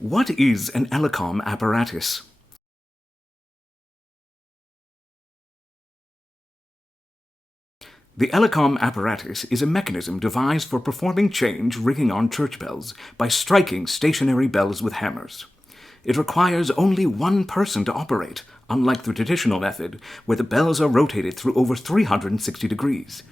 What is an Ellacombe apparatus? The Ellacombe apparatus is a mechanism devised for performing change ringing on church bells by striking stationary bells with hammers. It requires only one person to operate, unlike the traditional method, where the bells are rotated through over 360 degrees.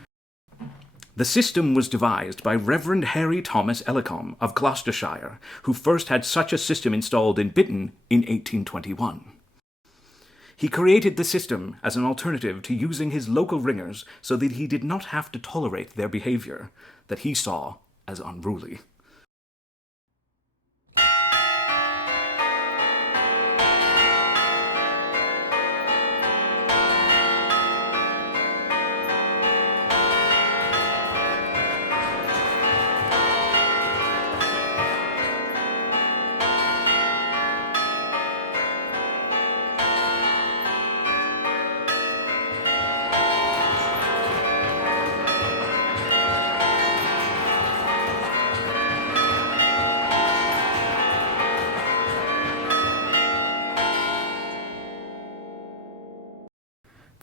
The system was devised by Reverend Harry Thomas Ellacombe of Gloucestershire, who first had such a system installed in Bitton in 1821. He created the system as an alternative to using his local ringers so that he did not have to tolerate their behavior, that he saw as unruly.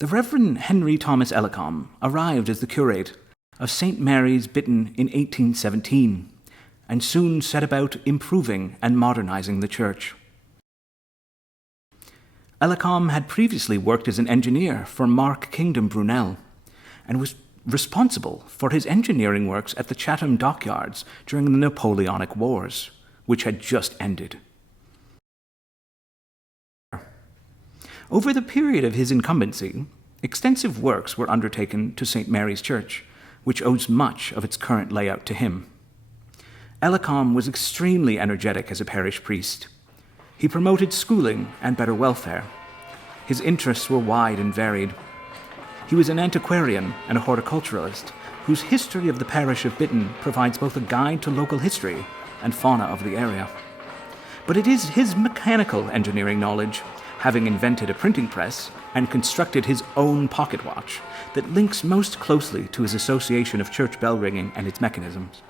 The Reverend Henry Thomas Ellacombe arrived as the curate of St. Mary's, Bitton in 1817, and soon set about improving and modernizing the church. Ellacombe had previously worked as an engineer for Mark Kingdom Brunel, and was responsible for his engineering works at the Chatham dockyards during the Napoleonic Wars, which had just ended. Over the period of his incumbency, extensive works were undertaken to St. Mary's Church, which owes much of its current layout to him. Ellacombe was extremely energetic as a parish priest. He promoted schooling and better welfare. His interests were wide and varied. He was an antiquarian and a horticulturalist, whose history of the parish of Bitton provides both a guide to local history and fauna of the area. But it is his mechanical engineering knowledge, having invented a printing press and constructed his own pocket watch, that links most closely to his association of church bell ringing and its mechanisms.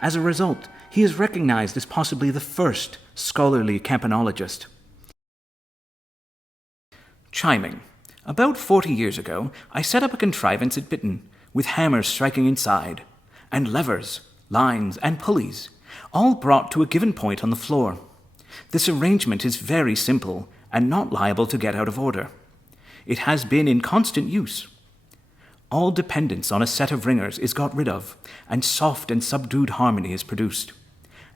As a result, he is recognized as possibly the first scholarly campanologist. Chiming. About 40 years ago, I set up a contrivance at Bitton, with hammers striking inside, and levers, lines, and pulleys, all brought to a given point on the floor. This arrangement is very simple and not liable to get out of order. It has been in constant use. All dependence on a set of ringers is got rid of, and soft and subdued harmony is produced.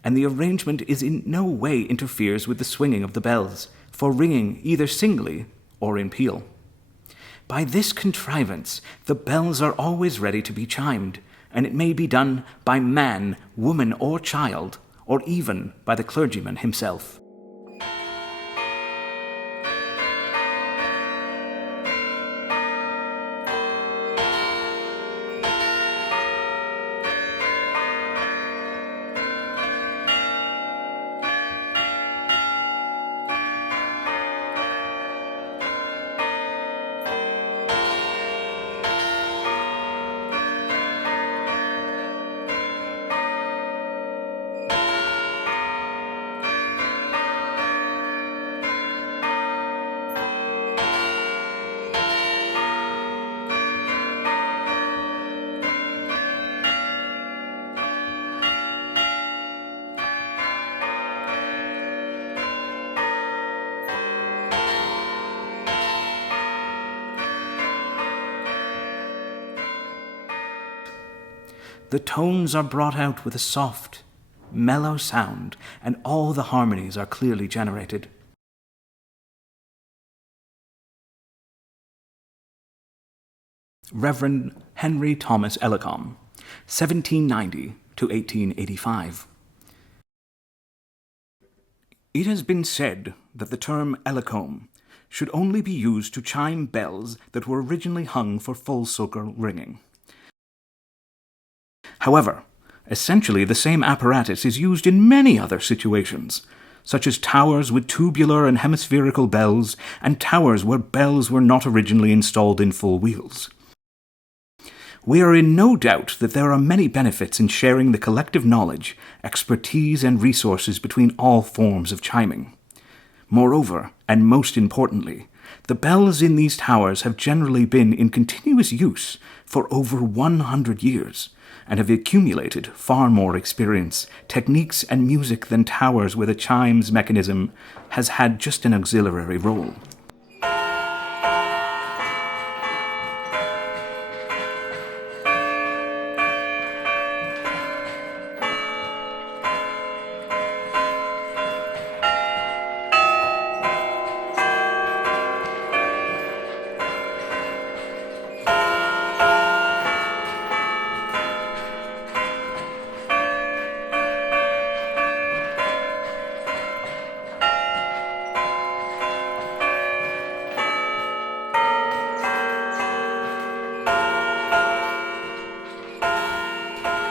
And the arrangement is in no way interferes with the swinging of the bells, for ringing either singly or in peal. By this contrivance, the bells are always ready to be chimed, and it may be done by man, woman, or child, or even by the clergyman himself. The tones are brought out with a soft, mellow sound, and all the harmonies are clearly generated. Reverend Henry Thomas Ellacombe, 1790 to 1885. It has been said that the term Ellacombe should only be used to chime bells that were originally hung for full circle ringing. However, essentially the same apparatus is used in many other situations, such as towers with tubular and hemispherical bells, and towers where bells were not originally installed in full wheels. We are in no doubt that there are many benefits in sharing the collective knowledge, expertise, and resources between all forms of chiming. Moreover, and most importantly, the bells in these towers have generally been in continuous use for over 100 years, and have accumulated far more experience, techniques, and music than towers where the chimes mechanism has had just an auxiliary role.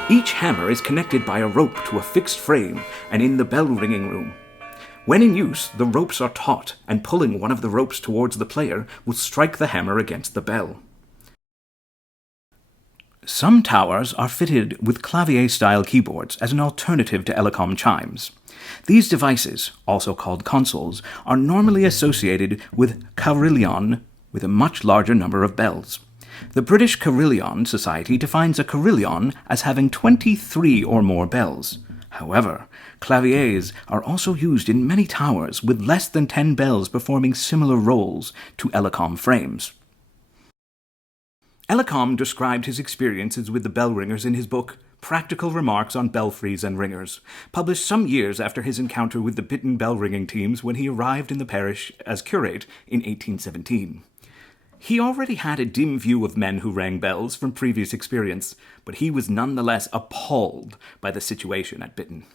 Each hammer is connected by a rope to a fixed frame and in the bell-ringing room. When in use, the ropes are taut, and pulling one of the ropes towards the player will strike the hammer against the bell. Some towers are fitted with Clavier-style keyboards as an alternative to Ellacombe Chimes. These devices, also called consoles, are normally associated with carillon with a much larger number of bells. The British Carillon Society defines a carillon as having 23 or more bells. However, claviers are also used in many towers with less than 10 bells performing similar roles to Ellacombe frames. Ellacombe described his experiences with the bell ringers in his book, Practical Remarks on Belfries and Ringers, published some years after his encounter with the Bitton bell-ringing teams when he arrived in the parish as curate in 1817. He already had a dim view of men who rang bells from previous experience, but he was nonetheless appalled by the situation at Bitton.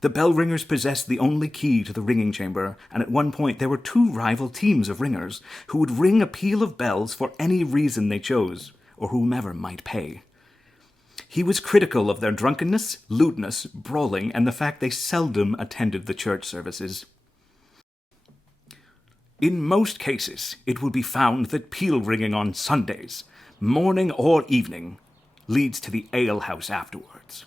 The bell ringers possessed the only key to the ringing chamber, and at one point there were two rival teams of ringers who would ring a peal of bells for any reason they chose, or whomever might pay. He was critical of their drunkenness, lewdness, brawling, and the fact they seldom attended the church services. In most cases, it will be found that peal ringing on Sundays, morning or evening, leads to the alehouse afterwards.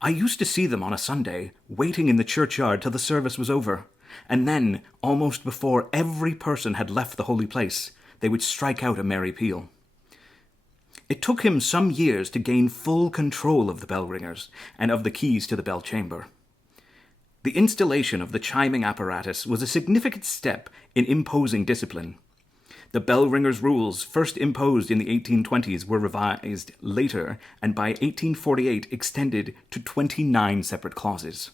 I used to see them on a Sunday, waiting in the churchyard till the service was over, and then, almost before every person had left the holy place, they would strike out a merry peal. It took him some years to gain full control of the bell ringers and of the keys to the bell chamber. The installation of the chiming apparatus was a significant step in imposing discipline. The bell ringers' rules, first imposed in the 1820s, were revised later and by 1848 extended to 29 separate clauses.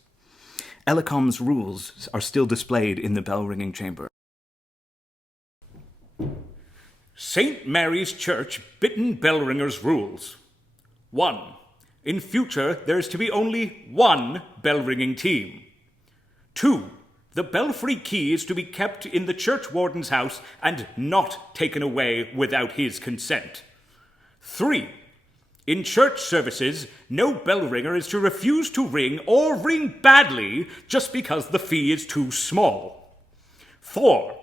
Ellacombe's rules are still displayed in the bell-ringing chamber. St. Mary's Church Bitton bell ringers' rules. 1. In future, there is to be only one bell-ringing team. 2. The belfry key is to be kept in the churchwarden's house and not taken away without his consent. 3. In church services, no bell ringer is to refuse to ring or ring badly just because the fee is too small. 4.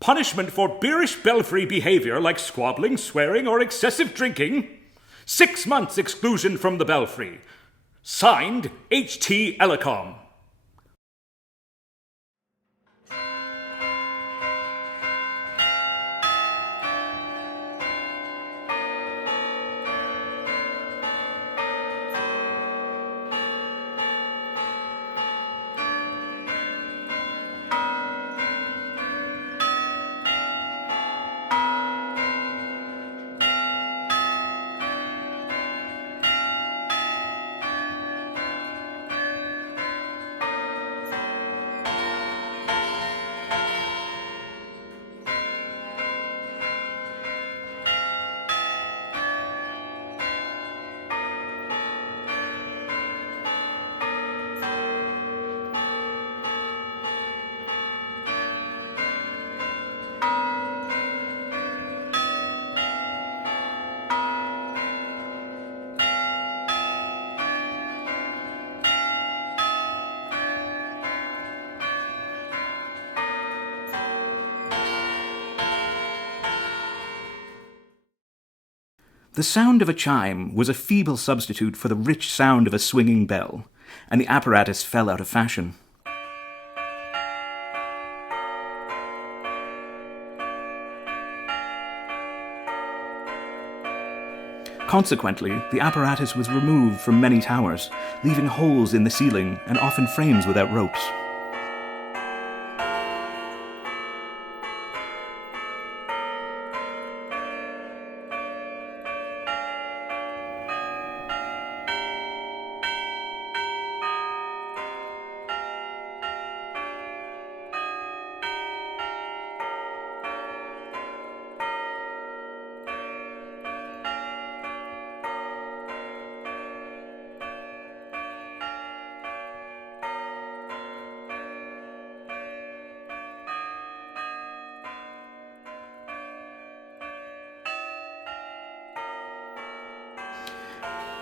Punishment for bearish belfry behavior like squabbling, swearing, or excessive drinking. 6 months exclusion from the belfry. Signed, H.T. Ellacombe. The sound of a chime was a feeble substitute for the rich sound of a swinging bell, and the apparatus fell out of fashion. Consequently, the apparatus was removed from many towers, leaving holes in the ceiling and often frames without ropes.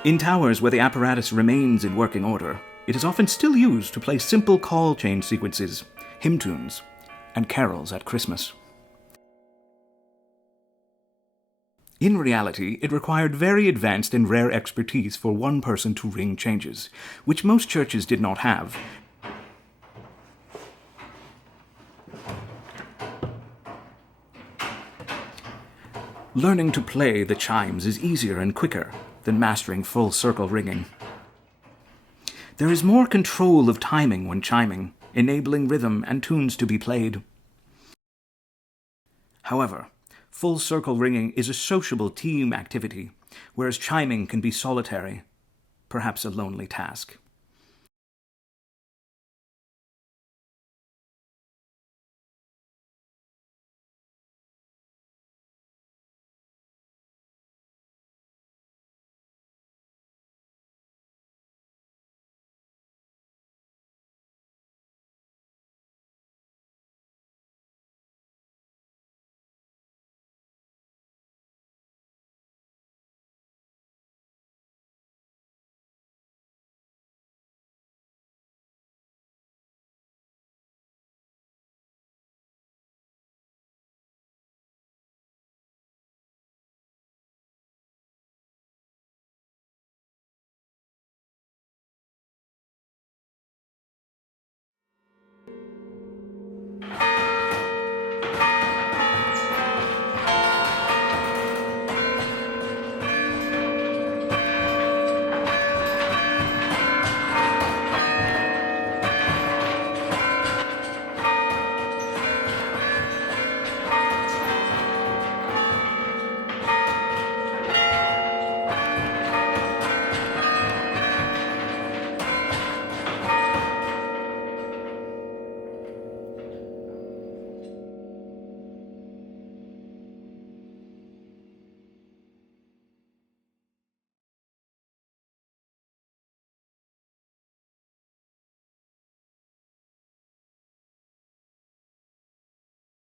In towers where the apparatus remains in working order, it is often still used to play simple call chain sequences, hymn tunes, and carols at Christmas. In reality, it required very advanced and rare expertise for one person to ring changes, which most churches did not have. Learning to play the chimes is easier and quicker than mastering full circle ringing. There is more control of timing when chiming, enabling rhythm and tunes to be played. However, full circle ringing is a sociable team activity, whereas chiming can be solitary, perhaps a lonely task.